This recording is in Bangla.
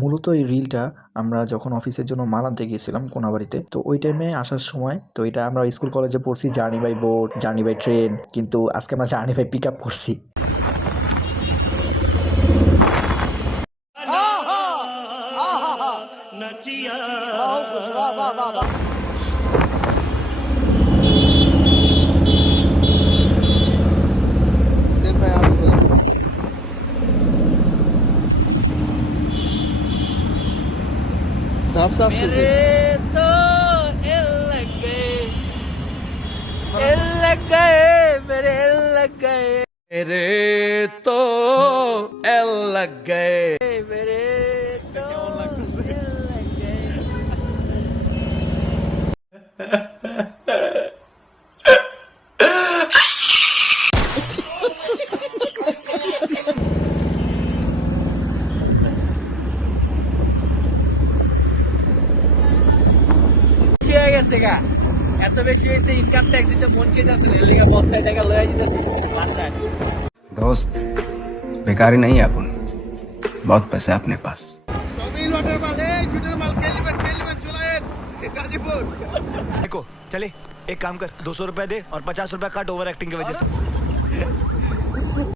মূলত এই রিলটা আমরা যখন অফিসের জন্য মাল আনতে গিয়েছিলাম কোনাবাড়িতে, তো ওই টাইমে আসার সময় তো এটা আমরা স্কুল কলেজে পড়ছি journey by boat, journey by train, কিন্তু আজকে আমরা জার্নি বাই পিক আপ করছি। मेरे तो एल लग गए मेरे एल लग गए मेरे तो एल लग गए मेरे तो एल लग गए হয়ে গেছে গা এত বেশি হয়েছে ইনকাম ট্যাক্স দিতে বঞ্চিত আছে লেগে বস্তায় টাকা লয়ে যেতেছি বাসায় दोस्त बेकारी नहीं है अपन बहुत पैसे अपने पास देखो चले एक काम कर 200 रुपए दे और 50 रुपए काट ओवर एक्टिंग की वजह से